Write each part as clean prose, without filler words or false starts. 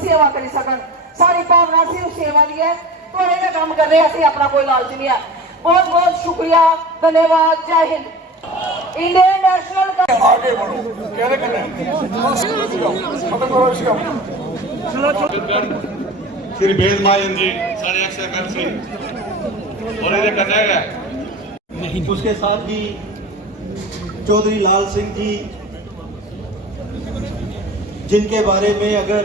सेवा कर सकन। सारी भावना से सेवा दी है, थोड़े का काम कर रहे हैं, असं अपना कोई लालच नहीं है। बहुत बहुत शुक्रिया, धन्यवाद, जय हिंद। इंडियन नेशनल का आगे बढ़ो, कहने के नहीं श्री भेद महाजन जी साढ़े 100 से और इधर करना है। उसके साथ ही चौधरी लाल सिंह जी, जिनके बारे में अगर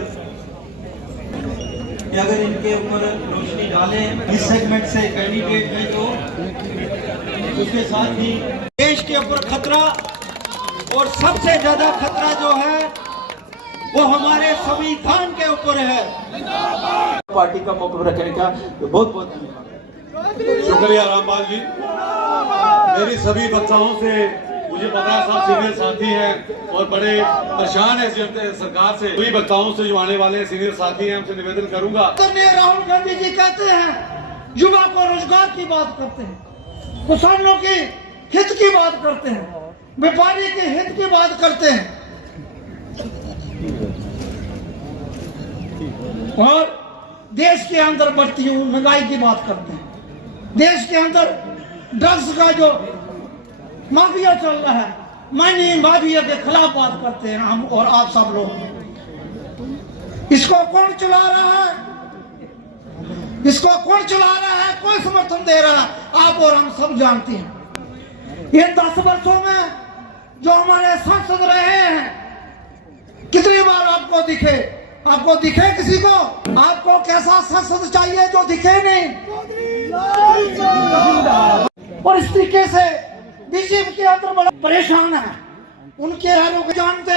इनके ऊपर रोशनी डालें इस सेगमेंट से कैंडिडेट है, तो उसके साथ ही देश के ऊपर खतरा और सबसे ज्यादा खतरा जो है वो हमारे संविधान के ऊपर है। पार्टी का मौका रखने का बहुत बहुत शुक्रिया रामपाल जी। मेरी सभी बच्चाओं से मुझे पता है सब सीनियर साथी हैं और बड़े परेशान है सरकार से। सभी बच्चाओं से जो आने वाले सीनियर साथी हैं उनसे निवेदन करूंगा। राहुल गांधी जी कहते हैं युवा को रोजगार की बात करते हैं, किसानों की हित की बात करते हैं, व्यापारी के हित की बात करते हैं और देश के अंदर बढ़ती हुई महंगाई की बात करते हैं। देश के अंदर ड्रग्स का जो माफिया चल रहा है, मानी माफिया के खिलाफ बात करते हैं हम और आप सब लोग। इसको कौन चला रहा है, इसको कौन चला रहा है, कौन समर्थन दे रहा है, आप और हम सब जानते हैं। ये 10 वर्षों में जो हमारे सांसद रहे हैं, कितनी बार आपको दिखे किसी को? आपको कैसा सांसद चाहिए जो दिखे नहीं? और इस तरीके से बीजेपी के अंदर बड़ा परेशान है, उनके हालों को जानते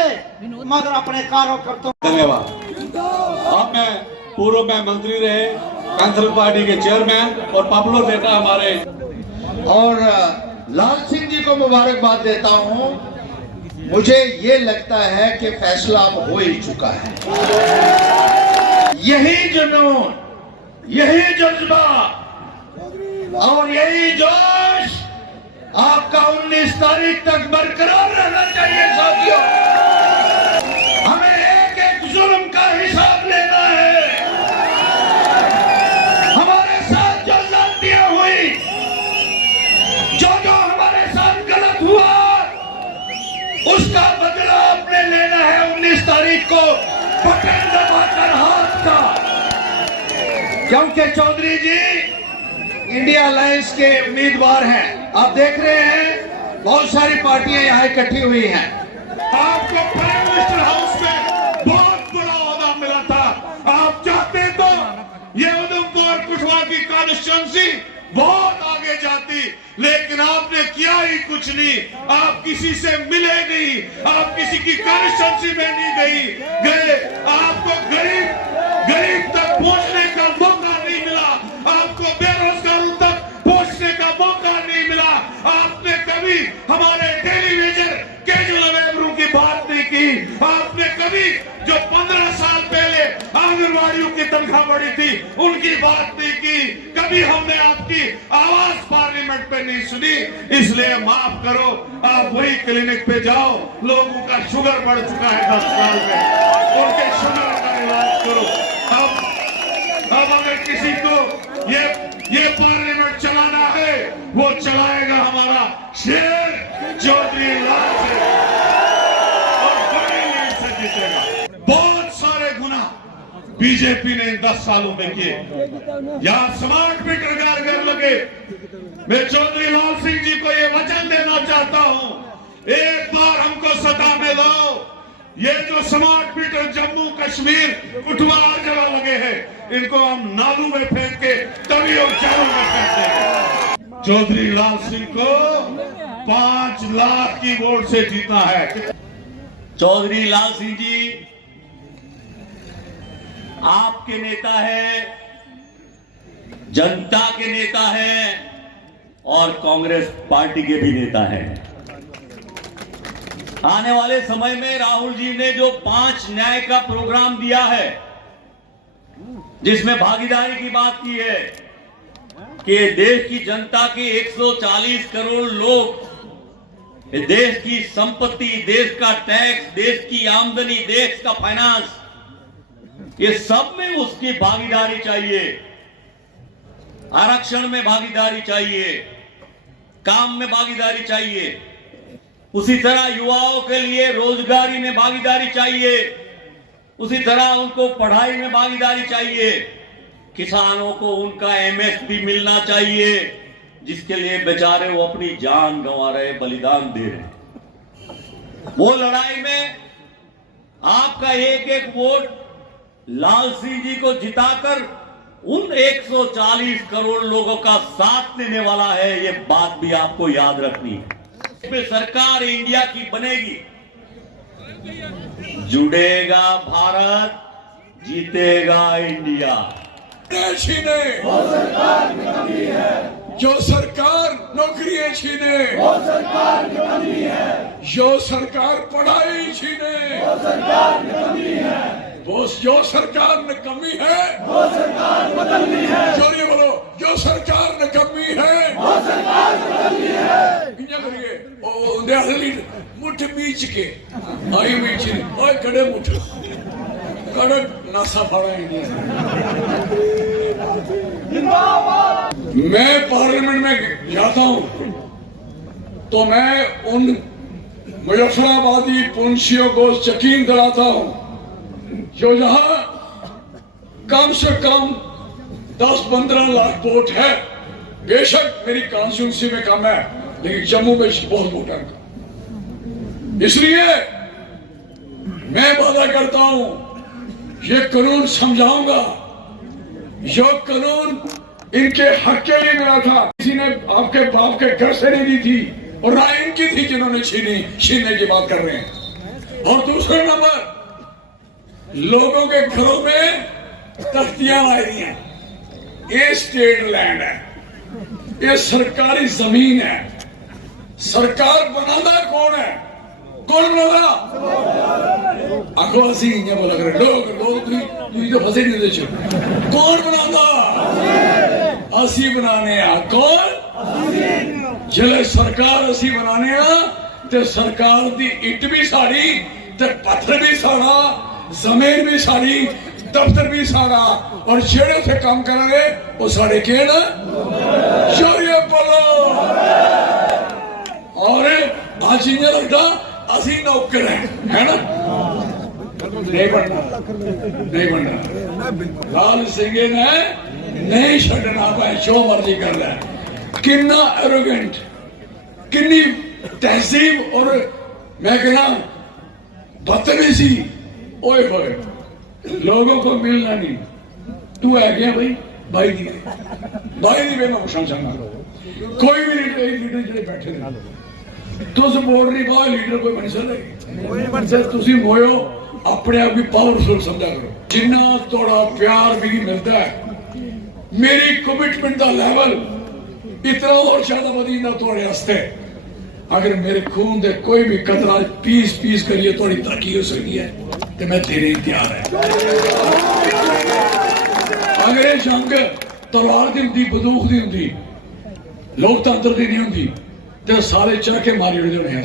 मगर अपने कार्यकर्ताओं। धन्यवाद। अब मैं पूर्व में मंत्री रहे, कैंसर पार्टी के चेयरमैन और पॉपुलर नेता हमारे, और लाल सिंह जी को मुबारकबाद देता हूं। मुझे ये लगता है कि फैसला अब हो ही चुका है। यही जुनून, यही जज्बा और यही जोश आपका 19 तारीख तक बरकरार रहना चाहिए साथियों। हमें एक एक जुल्म का हिसाब लेना है। हमारे साथ जो जातियां हुई, जो हमारे साथ गलत हुआ, उसका बदला आपने लेना है 19 तारीख को बटन दबाकर हाथ का। क्योंकि चौधरी जी इंडिया अलायंस के उम्मीदवार हैं। आप देख रहे हैं बहुत सारी पार्टियां यहाँ इकट्ठी हुई हैं। आपको प्राइम मिनिस्टर हाउस में बहुत बड़ा ओहदा मिला था। आप चाहते तो ये उधमपुर कुशवाहा की कॉन्स्टिट्यूएंसी बहुत आगे जाती, लेकिन आपने किया ही कुछ नहीं। आप किसी से मिले नहीं, आप किसी की कॉन्स्टिट्यूएंसी में नहीं गए। आपको गरीब तक पहुंचने का मौका नहीं मिला, आपको बेरोजगारों तक पहुंचने का मौका नहीं मिला। आपने कभी हमारे टेलीविजन कैजुअल लेबरों की बात नहीं की। आपने कभी जो 15 साल पहले आंगनबाड़ियों की तनख्वाह बढ़ी थी उनकी बात नहीं की। कभी हमने आपकी आवाज पार्लियामेंट पे नहीं सुनी। इसलिए माफ करो, आप वही क्लिनिक पे जाओ, लोगों का शुगर बढ़ चुका है 10 साल में, उनके शुगर का इलाज करो। अब अगर किसी को ये पार्लियामेंट चलाना है, वो चलाएगा हमारा शेर चौधरी लाल सिंह और बड़ी लीड से जीतेगा। बहुत सारे गुना बीजेपी ने इन 10 सालों में किए। यहाँ स्मार्ट मीटर कारगर लगे। मैं चौधरी लाल सिंह जी को ये वचन देना चाहता हूँ, एक बार हमको सत्ता में लाओ। ये जो स्मार्ट मीटर जम्मू कश्मीर कुटवा हर जगह लगे हैं, इनको हम नालू में फेंक के तभी और चारों में फेंक देंगे। चौधरी लाल सिंह को 5 लाख की वोट से जीतना है। चौधरी लाल सिंह जी आपके नेता है, जनता के नेता है और कांग्रेस पार्टी के भी नेता है। आने वाले समय में राहुल जी ने जो 5 न्याय का प्रोग्राम दिया है, जिसमें भागीदारी की बात की है कि देश की जनता के 140 करोड़ लोग देश की संपत्ति, देश का टैक्स, देश की आमदनी, देश का फाइनेंस ये सब में उसकी भागीदारी चाहिए। आरक्षण में भागीदारी चाहिए, काम में भागीदारी चाहिए, उसी तरह युवाओं के लिए रोजगारी में भागीदारी चाहिए, उसी तरह उनको पढ़ाई में भागीदारी चाहिए, किसानों को उनका एमएसपी मिलना चाहिए, जिसके लिए बेचारे वो अपनी जान गंवा रहे, बलिदान दे रहे। वो लड़ाई में आपका एक एक वोट लाल सिंह जी को जिताकर उन 140 करोड़ लोगों का साथ देने वाला है, ये बात भी आपको याद रखनी है। इसमें सरकार इंडिया की बनेगी, जुड़ेगा भारत, जीतेगा इंडिया। छीने वो सरकार की कमी है, जो सरकार नौकरियां छीने वो सरकार की कमी है, जो सरकार पढ़ाई छीने वो सरकार की कमी है, वो जो सरकार ने कमी है वो सरकार की कमी है, जोरिए बोलो, जो सरकार ने कमी है वो सरकार की कमी है। इन्हें करिए ओ देहली मुठ बीच के आई बीच ओए कड़े मुठ कड़े नासा फाड़ा मैं पार्लियामेंट में जाता हूं तो मैं उन मुजफ्फराबादी पुंछियों को यकीन दिलाता हूं जो जहां कम से कम 10-15 लाख वोट है। बेशक मेरी कॉन्स्टिट्यूंसी में कम है, लेकिन जम्मू में बहुत वोट है। इसलिए मैं वादा करता हूं, ये कानून समझाऊंगा। जो कानून इनके हक के लिए मिला था, किसी ने आपके बाप के घर से नहीं दी थी, और ना इनकी थी जिन्होंने छीनने की बात कर रहे हैं। और दूसरा नंबर, लोगों के घरों में तख्तियां आई हैं। ये स्टेट लैंड है, ये सरकारी जमीन है। सरकार बनाना कौन है? कौन बनाना? आखो असी बोला कर लोग तो फंसे नहीं दे। कौन बनाता? असी बनाने कौन? जिले सरकार असी बनाने ते सरकार दी इट भी साड़ी ते पत्थर भी साड़ा, जमीन भी साड़ी, दफ्तर भी साड़ा, और जेड़े उसे काम करेंगे वो साढ़े के ना शौर्य बोलो। और आज इन्हें लगता असी नौकर है ना? नहीं बनना। लाल सिंह ने नहीं छड़ना पाए, जो मर्जी कर रहा है। कितना एरोगेंट, कितनी तहजीब, और मैं कहना बदतमीजी। ओए होए, लोगों को मिलना नहीं। तू है गया भाई दी मैं पूछना चाहना, कोई भी लीडर जो बैठे थे तुस बोल नहीं पाओ, लीडर कोई बन सकता। तुम मोयो अपने आप भी पावरफुल समझा करो। जिन्ना थोड़ा प्यार भी मिलता है, मेरी कमिटमेंट का लेवल इतना और ज्यादा बढ़ी थोड़े वास्ते। अगर मेरे खून दे कोई भी कतरा पीस करिए थोड़ी तरक्की हो सकती है, तो मैं तेरे तैयार है। अगर ये जंग तलवार की होंगी, बंदूक की होंगी, लोकतंत्र की नहीं होंगी, तो सारे चरखे मारी होने हैं।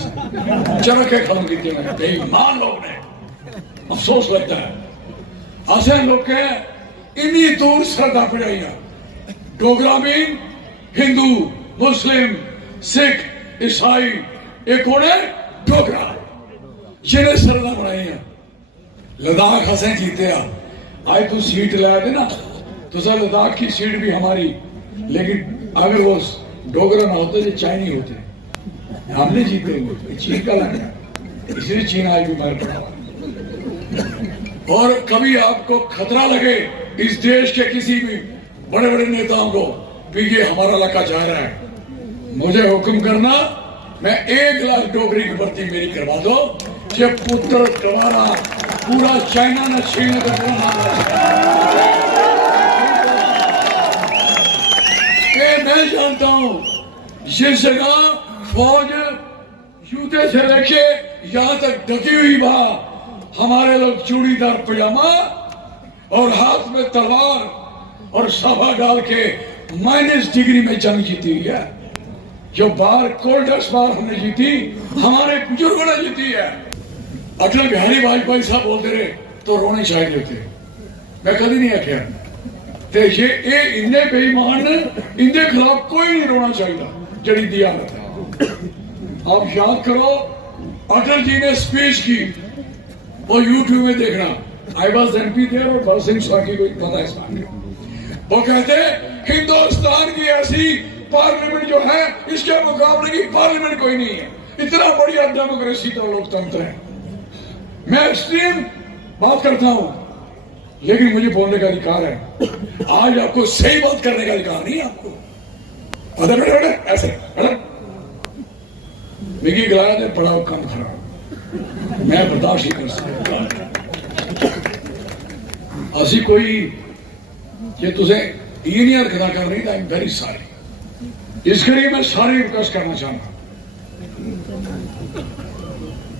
चरखे खत्म किए बेईमान लोग ने। अफसोस लगता है असें लोग इन्नी दूर श्रद्धा पढ़ाई। डोगरा भी हिंदू, मुस्लिम, सिख, ईसाई, एक होने डोगरा, जिन्हें श्रद्धा बढ़ाई। लद्दाख असें जीते। आज तू सीट ला देना तो सर लद्दाख की सीट भी हमारी, लेकिन अगर वो डोगरा ना होते तो चाइनी होते। हमने जीते हुए चीन का लगा, इसलिए चीन आज भी मार पड़ा। और कभी आपको खतरा लगे इस देश के किसी भी बड़े बड़े नेताओं को भी ये हमारा इलाका जा रहा है, मुझे हुक्म करना। मैं 1 लाख डोगरी की भर्ती मेरी करवा दो। ये पुत्र कमाना पूरा चाइना ने छीन कर मैं जानता हूं जिस जगह फौज जूते से लेके यहां तक ढकी हुई वहां हमारे लोग चूड़ीदार पजामा और हाथ में तलवार और सभा डाल के -डिग्री में जंग जीती हुई है। जो बार कोल्डस्ट बार हमने जीती, हमारे बुजुर्गों ने जीती है। अटल बिहारी वाजपेयी साहब बोलते रहे तो रोने चाहिए थे। मैं कभी नहीं आख्या ते ये इन्ने बेईमान ने, इनके खिलाफ कोई नहीं रोना चाहिए जड़ी दी हालत है। आप याद करो अटल जी ने स्पीच की, वो यूट्यूब में देखना, आई वॉज MP थे और भगत सिंह साकी को पता है इस बात का। वो कहते हिंदुस्तान की ऐसी पार्लियामेंट जो है इसके मुकाबले की पार्लियामेंट कोई नहीं है, इतना बढ़िया डेमोक्रेसी का लोकतंत्र है। मैं एक्सट्रीम बात करता हूं लेकिन मुझे बोलने का अधिकार है। आज आपको सही बात करने का अधिकार नहीं है। आपको अदर बड़े ऐसे मिगी गलाया ने बड़ा कम खराब, मैं बर्दाश्त नहीं कर सकता। असी कोई जे तुझे ये नहीं हरकत कर रही, आई एम वेरी सॉरी। इसके लिए मैं सारी रिक्वेस्ट करना चाहूंगा।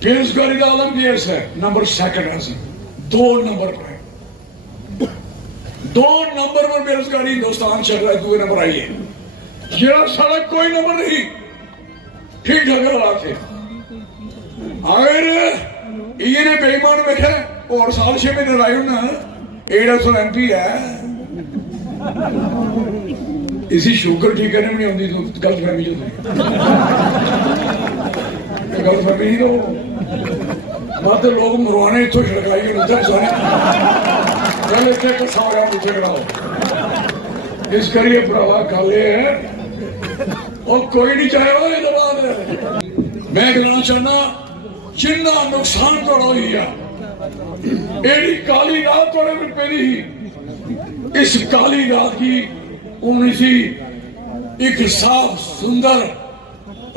बेरोजगारी का आलम ये है नंबर 2 ऐसे 2 नंबर पर 2 नंबर पर बेरोजगारी हिंदुस्तान चल रहा है। 2 नंबर आई है, ये सड़क कोई नंबर नहीं, ठीक ठाक हालात है। अगर ये बेईमान बैठे और साल 6 महीने लाए ना, 1 MP है, इसी शुगर ठीक करने में नहीं आती तो गलत फहमी जो गलत फहमी नहीं तो मत लोग मरवाने इतों छिड़काई गल इतने कसाया मुझे कराओ। इस करिए भरावा गल ये है और कोई नहीं चाहेगा ये दबाव है। मैं कहना चाहना जिन्ना नुकसान थोड़ा ही है, एडी काली रात थोड़े में पेरी ही, इस काली रात की सी एक साफ सुंदर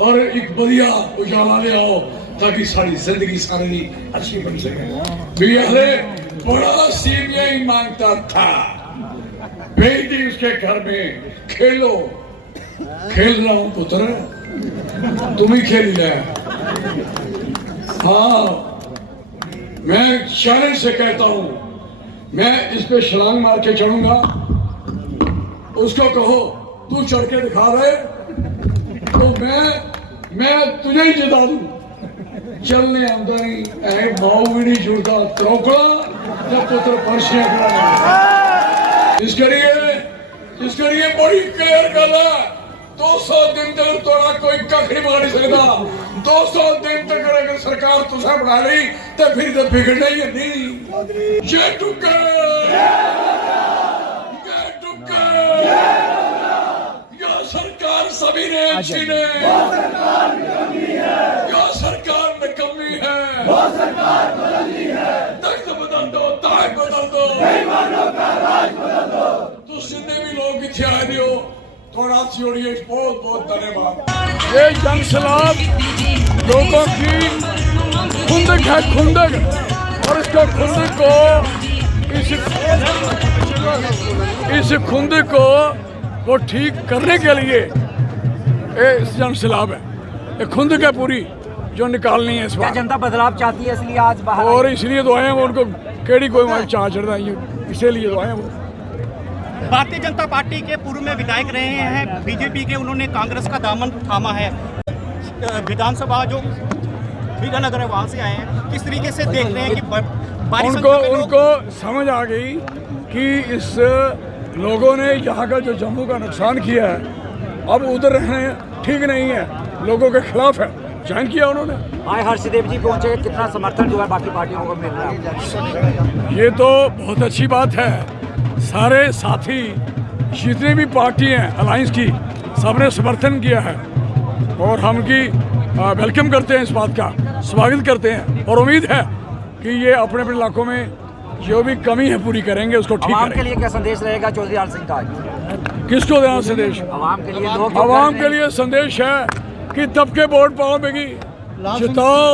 और एक बढ़िया उजाला ले आओ ताकि सारी जिंदगी सारी अच्छी बन सके। बिहारे बड़ा सीनिया ही मांगता था, भेज दी उसके घर में, खेलो। खेल रहा हूं पुत्र, तुम ही खेल ले। हाँ, मैं चैलेंज से कहता हूं, मैं इस पे छलांग मार के चढ़ूंगा। उसको कहो तू चढ़ के दिखा रहे तो मैं तुझे ही जिता दूं। चलने आंदा नहीं, माओ भी नहीं जुड़ता त्रौकड़ा जब पुत्र परसिया करा। इस करिए बड़ी क्लियर गल है, 200 दिन तक तोड़ा कोई कख नहीं मार सकता। 200 दिन तक अगर सरकार तुझे बना ली तो फिर तो बिगड़ना ही नहीं। ये टुक्का सरकार सभी ने अच्छी ने, या सरकार में कमी है, तख्त बदल दो, ताज बदल दो, तो जितने भी लोग इतने आए हो थोड़ा छोड़िए। बहुत बहुत धन्यवाद। ये जन सैलाब लोगों की खुंदक है, खुंदक, और इसको खुंदक को इस खुंदक को वो ठीक करने के लिए इस जन सैलाब है, ये खुंदक है पूरी जो निकालनी है। इस बार जनता बदलाव चाहती है, इसलिए आज बाहर और इसलिए तो आए हैं वो, उनको केड़ी कोई चाह चढ़ता है, इसीलिए तो आए हैं वो। भारतीय जनता पार्टी के पूर्व में विधायक रहे हैं बीजेपी के, उन्होंने कांग्रेस का दामन थामा है। विधानसभा जो हीरानगर है वहाँ से आए हैं, किस तरीके से देख रहे हैं कि उनको समझ आ गई कि इस लोगों ने यहाँ का जो जम्मू का नुकसान किया है, अब उधर रहने ठीक नहीं है, लोगों के खिलाफ है, ज्वाइन किया उन्होंने। आए हर्षदेव जी पहुँचे, कितना समर्थन जो है बाकी पार्टियों को मिल रहा है? ये तो बहुत अच्छी बात है। सारे साथी जितने भी पार्टी हैं अलायंस की, सबने समर्थन किया है और हम की वेलकम करते हैं, इस बात का स्वागत करते हैं और उम्मीद है कि ये अपने अपने इलाकों में जो भी कमी है पूरी करेंगे, उसको ठीक करेंगे। के लिए क्या संदेश रहेगा चौधरी लाल सिंह का? किसको देना संदेश? आवाम के लिए। आवाम के लिए संदेश है कि दबके वोट पाओ बेगी, जिताओ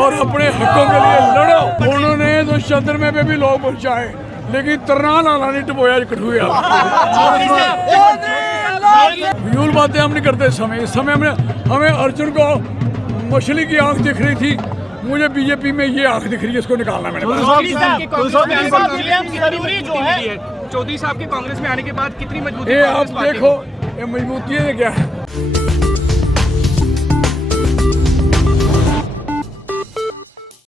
और अपने हकों के लिए लड़ो। उन्होंने तो चंद्रमा में भी लोग पहुंचाए, लेकिन तरना नाला नहीं टपोया कठुआ। फ्यूल बातें हम नहीं करते। इस समय हमें अर्जुन को मछली की आंख दिख रही थी, मुझे बीजेपी में ये आंख दिख रही है, इसको निकालना मैंने। चौधरी साहब के कांग्रेस में आने के बाद कितनी मजबूती? ये आप देखो, ये मजबूती है क्या है।